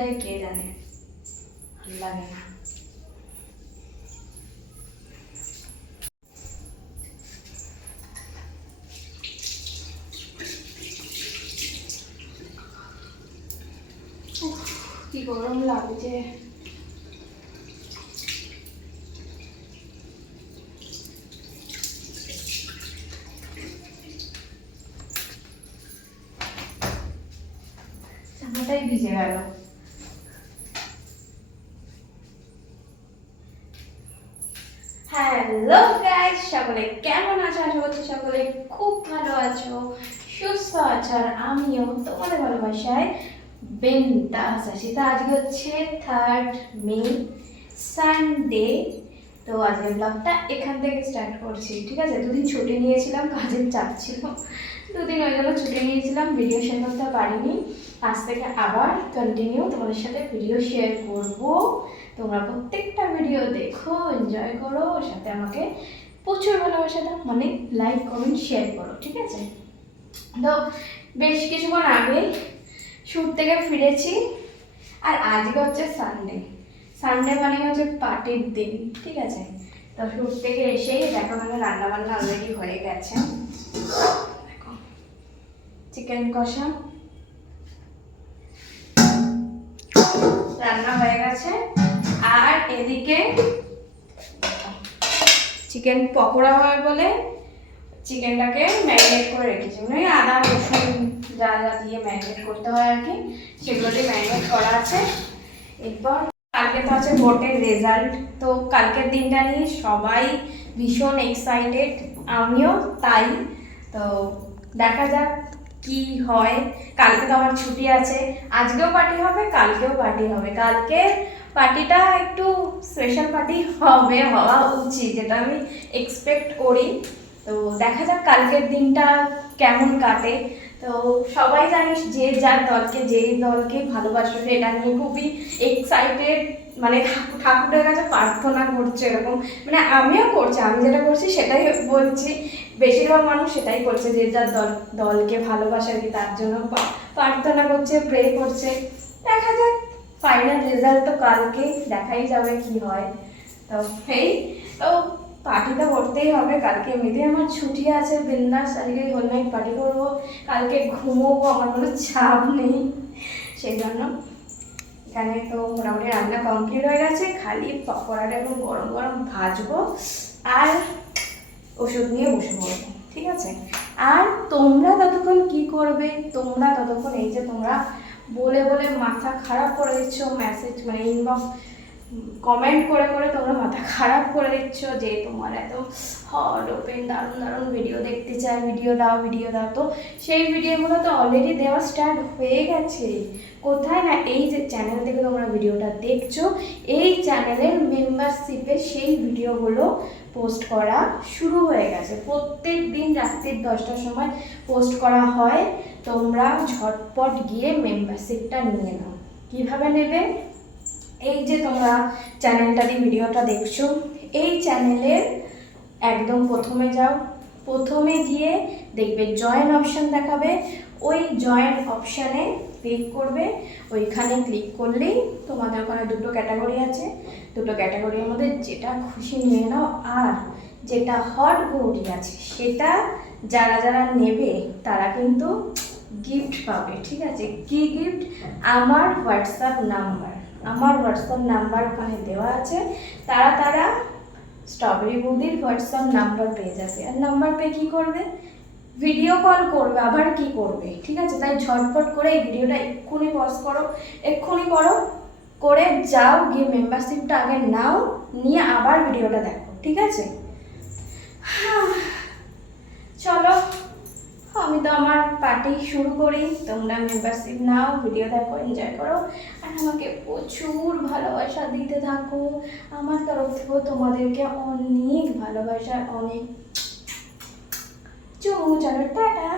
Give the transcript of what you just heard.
যায় কে জানে, ভালো লাগে না। কি গরম লাগছে। জামাটাই ভিজে গেল। হ্যালো গাইস, সকলে কেমন আছো? আশা করছি সকলে খুব ভালো আছো, সুস্থ আছো, আর আমিও তোমাদের ভালোবাসায় বিন্দাস আছি। তো আজকে হচ্ছে 3rd মে, সানডে। তো আজকের ব্লগটা এখান থেকে স্টার্ট করছি, ঠিক আছে? দুদিন ছুটি নিয়েছিলাম, কাজের চাপ ছিল, দুদিন হয়ে গেল ছুটি নিয়েছিলাম, ভিডিও শেয়ার করতে পারিনি। আজ থেকে আবার কন্টিনিউ তোমাদের সাথে ভিডিও শেয়ার করব। তোমরা প্রত্যেকটা ভিডিও দেখো, এনজয় করো, ওর সাথে আমাকে প্রচুর ভালোবাসা দাও, মানে লাইক কমেন্ট শেয়ার করো, ঠিক আছে? তো বেশ কিছুক্ষণ আগে শুট থেকে ফিরেছি, আর আজকে হচ্ছে সানডে। সানডে মানে হচ্ছে পার্টির দিন, ঠিক আছে? তো শুট থেকে এসেই দেখো মানে রান্না বান্না অলরেডি হয়ে গেছে। দেখো চিকেন কষা রান্না হয়ে গেছে, আর এদিকে চিকেন পকোড়া হয় বলে চিকেনটাকে ম্যারিনেট করে রেখেছি, মানে আদা রসুন যা যা দিয়ে ম্যারিনেট করতে হয় আর কি, সেগুলো দিয়ে ম্যারিনেট করা আছে। এরপর কালকে তো আছে ভোটের রেজাল্ট, তো কালকের দিনটা নিয়ে সবাই ভীষণ এক্সাইটেড, আমিও তাই। তো দেখা যাক কি হয়। কালকে তো আমার ছুটি আছে, আজকেও পার্টি হবে, কালকেও পার্টি হবে। কালকে পার্টিটা একটু স্পেশাল পার্টি হবে, হওয়া উচিত, যেটা আমি এক্সপেক্ট করি। তো দেখা যাক কালকের দিনটা কেমন কাটে। তো সবাই জানিস যে যার দলকে, যেই দলকে ভালোবাসে, এটা নিয়ে খুবই এক্সাইটেড, মানে ঠাকুরের কাছে প্রার্থনা করছে এরকম, মানে আমিও করছি, আমি যেটা করছি সেটাই বলছি। বেশিরভাগ মানুষ সেটাই করছে, যে যার দলকে ভালোবাসে আর কি, তার জন্য প্রার্থনা করছে, প্রে করছে। দেখা যাক, ফাইনাল রেজাল্ট তো কালকে দেখাই যাবে কি হয়। তো এই তো পার্টিটা করতেই হবে কালকে, এমনিতেই আমার ছুটি আছে, বিন্দাস আজকে হোল নাইট পার্টি করবো, কালকে ঘুমোবো, আমার কোনো চাপ নেই। সেই জন্য এখানে তো মোটামুটি রান্না কমপ্লিট হয়ে গেছে, খালি পকোড়াটা এখন গরম গরম ভাজবো আর ওষুধ নিয়ে বসে পড়বো, ঠিক আছে? আর তোমরা ততক্ষণ কি করবে? তোমরা ততক্ষণ এই যে তোমরা বলে বলে মাথা খারাপ করে দিচ্ছ, মেসেজ মানে ইনবক্স কমেন্ট করে করে তোমরা মাথা খারাপ করে দিচ্ছ, যে তোমার এত হট ওপেন দারুণ দারুণ ভিডিও দেখতে চাই, ভিডিও দাও ভিডিও দাও। তো সেই ভিডিওগুলো তো অলরেডি দেওয়া স্টার্ট হয়ে গেছে। কোথায় না, এই যে চ্যানেল থেকে তোমরা ভিডিওটা দেখছো, এই চ্যানেলের মেম্বারশিপে সেই ভিডিওগুলো পোস্ট করা শুরু হয়ে গেছে। প্রত্যেক দিন রাত্রির 10টার সময় পোস্ট করা হয়। তোমরা ঝটপট গিয়ে মেম্বারশিপটা নিয়ে নাও। কীভাবে নেবে? এই যে তোমরা চ্যানেলটা দিয়ে ভিডিওটা দেখছো, এই চ্যানেলের একদম প্রথমে যাও, প্রথমে গিয়ে দেখবে জয়েন অপশান দেখাবে, ওই জয়েন অপশানে ক্লিক করবে। ওইখানে ক্লিক করলেই তোমাদের ওখানে দুটো ক্যাটাগরি আছে, দুটো ক্যাটাগরির মধ্যে যেটা খুশি নিয়ে নাও। আর যেটা হট গৌরি আছে সেটা যারা যারা নেবে তারা কিন্তু গিফট পাবে, ঠিক আছে? কি গিফট? আমার হোয়াটসঅ্যাপ নাম্বার ওখানে দেওয়া আছে, তারা স্ট্রবেরি বৌদির হোয়াটসঅ্যাপ নাম্বার পেয়ে যাবে। আর নাম্বার পেয়ে কী করবে? ভিডিও কল করবে, আবার কি করবে, ঠিক আছে? তাই ঝটপট করে এই ভিডিওটা এক্ষুনি পজ করো, এক্ষুনি করো, করে যাও, গিয়ে মেম্বারশিপটা আগে নাও, নিয়ে আবার ভিডিওটা দেখো, ঠিক আছে? চলো, আমি তো আমার পার্টি শুরু করি, তোমরা মেম্বারশিপ নাও, ভিডিও দেখো, এনজয় করো, আর আমাকে প্রচুর ভালোবাসা দিতে থাকো। আমার তরফ থেকেও তোমাদেরকে অনেক ভালোবাসা, অনেক চলো টাটা।